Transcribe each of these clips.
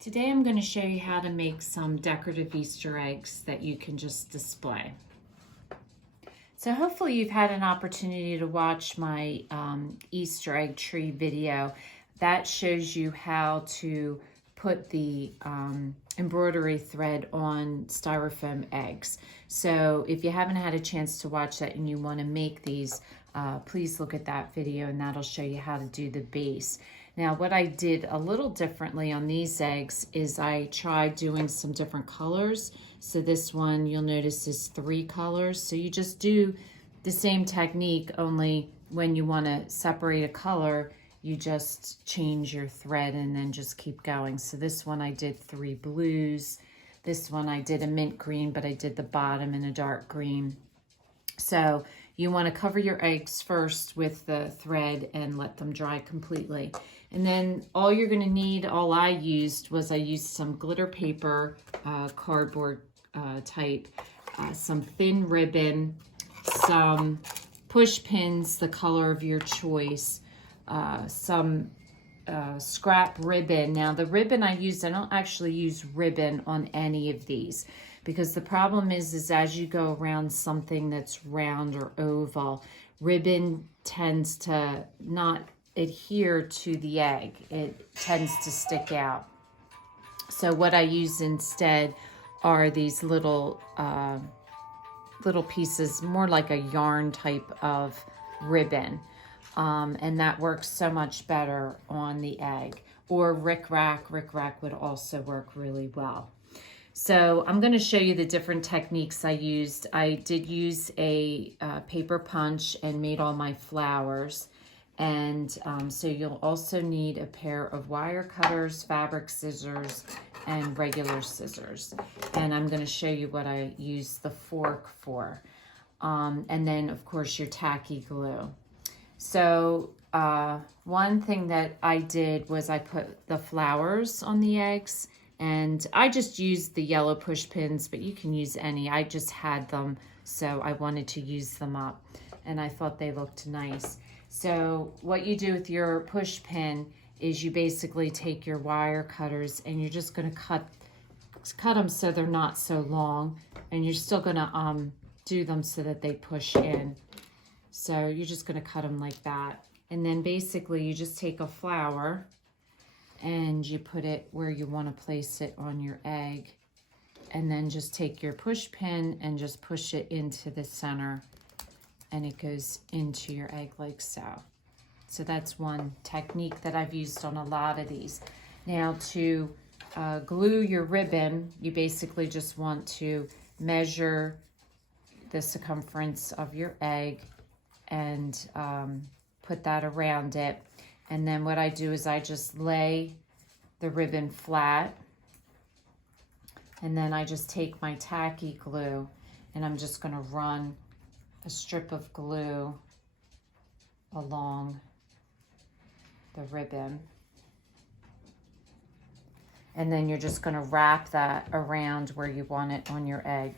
Today I'm going to show you how to make some decorative Easter eggs that you can just display. So hopefully you've had an opportunity to watch my Easter egg tree video. That shows you how to put the embroidery thread on styrofoam eggs. So if you haven't had a chance to watch that and you want to make these, please look at that video and that'll show you how to do the base. Now what I did a little differently on these eggs is I tried doing some different colors. So this one you'll notice is 3 colors. So you just do the same technique, only when you want to separate a color, you just change your thread and then just keep going. So this one I did 3 blues. This one I did a mint green, but I did the bottom in a dark green. So you want to cover your eggs first with the thread and let them dry completely. And then all you're going to need, all I used some glitter paper, cardboard type, some thin ribbon, some push pins, the color of your choice, some scrap ribbon. Now the ribbon I used, I don't actually use ribbon on any of these, because the problem is as you go around something that's round or oval, ribbon tends to not adhere to the egg. It tends to stick out. So what I use instead are these little pieces, more like a yarn type of ribbon. And that works so much better on the egg. Or rickrack. Rickrack would also work really well. So I'm going to show you the different techniques I used. I did use a paper punch and made all my flowers. And so you'll also need a pair of wire cutters, fabric scissors, and regular scissors. And I'm going to show you what I use the fork for. And then, of course, your tacky glue. So one thing that I did was I put the flowers on the eggs, and I just used the yellow push pins, but you can use any. I just had them, so I wanted to use them up, and I thought they looked nice. So what you do with your push pin is you basically take your wire cutters and you're just going to cut them so they're not so long, and you're still going to do them so that they push in. So you're just going to cut them like that. And then basically you just take a flower and you put it where you want to place it on your egg. And then just take your push pin and just push it into the center, and it goes into your egg like so. So that's one technique that I've used on a lot of these. Now to glue your ribbon, you basically just want to measure the circumference of your egg and put that around it. And then what I do is I just lay the ribbon flat, and then I just take my tacky glue and I'm just going to run a strip of glue along the ribbon. And then you're just going to wrap that around where you want it on your egg.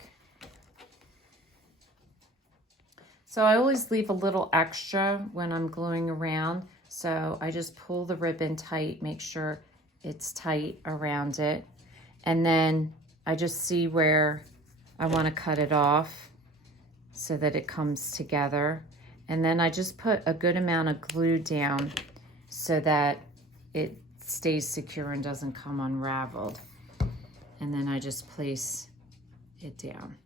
So I always leave a little extra when I'm gluing around. So I just pull the ribbon tight, make sure it's tight around it. And then I just see where I want to cut it off so that it comes together. And then I just put a good amount of glue down so that it stays secure and doesn't come unraveled. And then I just place it down.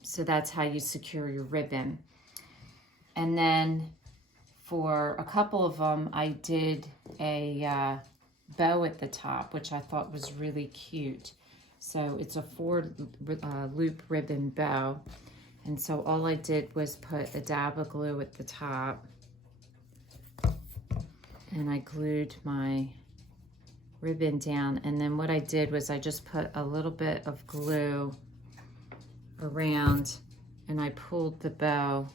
So that's how you secure your ribbon. And then for a couple of them, I did a bow at the top, which I thought was really cute. So it's a 4 loop ribbon bow. And so all I did was put a dab of glue at the top, and I glued my ribbon down. And then what I did was I just put a little bit of glue around, and I pulled the bow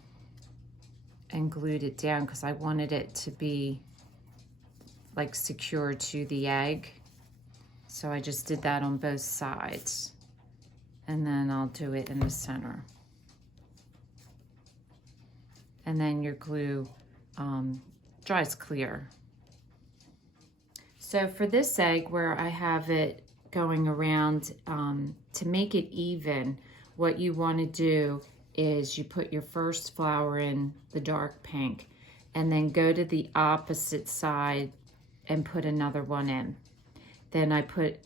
and glued it down because I wanted it to be like secure to the egg. So I just did that on both sides, and then I'll do it in the center. And then your glue dries clear. So for this egg where I have it going around, to make it even, what you want to do is you put your first flower in the dark pink and then go to the opposite side and put another one in. Then I put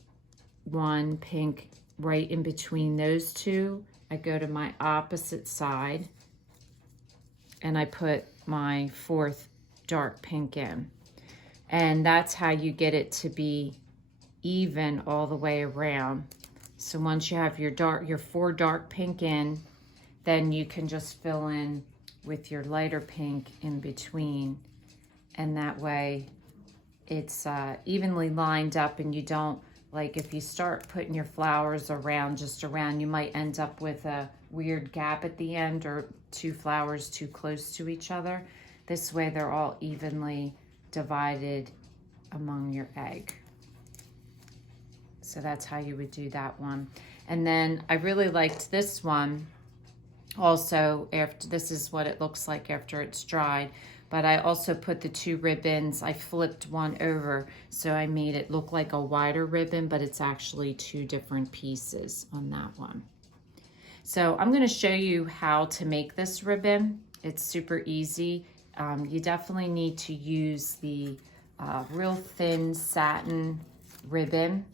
one pink right in between those two. I go to my opposite side and I put my fourth dark pink in. And that's how you get it to be even all the way around. So once you have your four dark pink in, then you can just fill in with your lighter pink in between. And that way it's evenly lined up, and you don't, like if you start putting your flowers around, just around, you might end up with a weird gap at the end or two flowers too close to each other. This way they're all evenly divided among your egg. So that's how you would do that one. And then I really liked this one also. After this is what it looks like after it's dried, but I also put the two ribbons, I flipped one over, so I made it look like a wider ribbon, but it's actually two different pieces on that one. So I'm going to show you how to make this ribbon. It's super easy. You definitely need to use the real thin satin ribbon.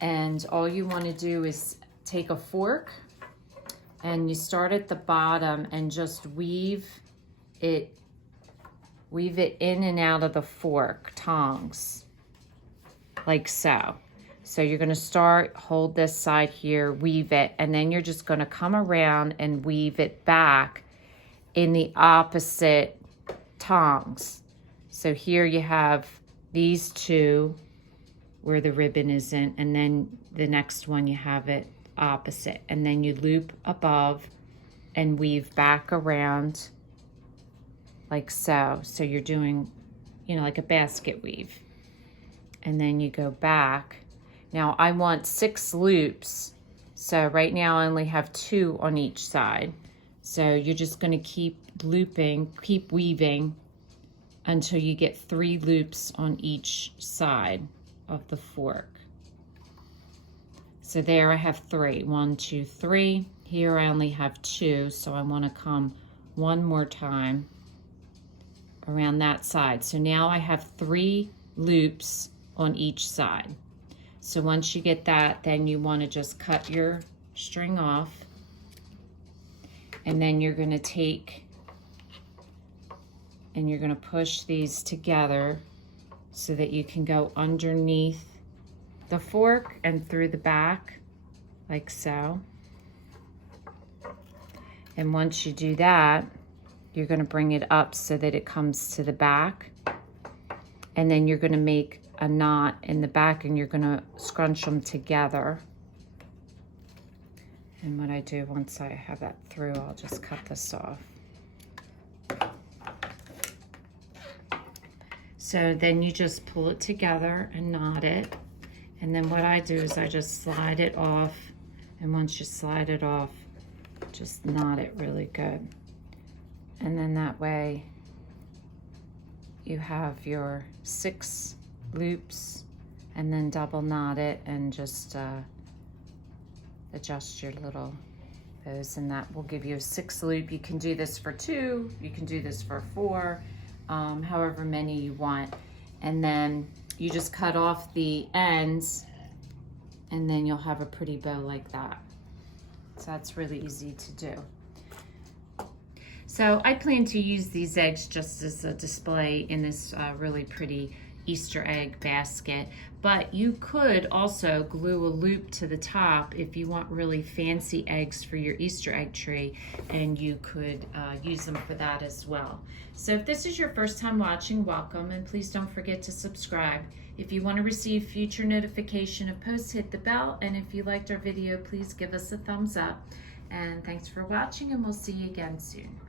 And all you want to do is take a fork and you start at the bottom and just weave it in and out of the fork, tongs, like so. So you're going to start, hold this side here, weave it, and then you're just going to come around and weave it back in the opposite tongs. So here you have these two where the ribbon isn't, and then the next one you have it opposite, and then you loop above and weave back around like so. So you're doing, you know, like a basket weave, and then you go back. Now I want 6 loops, so right now I only have 2 on each side. So you're just going to keep looping, keep weaving until you get 3 loops on each side of the fork. So there I have 3. 1, 2, 3. Here I only have 2, so I want to come one more time around that side. So now I have 3 loops on each side. So once you get that, then you want to just cut your string off, and then you're going to take and you're going to push these together so that you can go underneath the fork and through the back, like so. And once you do that, you're going to bring it up so that it comes to the back. And then you're going to make a knot in the back, and you're going to scrunch them together. And what I do once I have that through, I'll just cut this off. So then you just pull it together and knot it. And then what I do is I just slide it off. And once you slide it off, just knot it really good. And then that way you have your 6 loops, and then double knot it and just adjust your little bows, and that will give you a 6 loop. You can do this for 2, you can do this for 4, however many you want. And then you just cut off the ends, and then you'll have a pretty bow like that. So that's really easy to do. So I plan to use these eggs just as a display in this really pretty Easter egg basket, but you could also glue a loop to the top if you want really fancy eggs for your Easter egg tree, and you could use them for that as well. So if this is your first time watching, welcome, and please don't forget to subscribe. If you want to receive future notification of posts, hit the bell, and if you liked our video, please give us a thumbs up. And thanks for watching, and we'll see you again soon.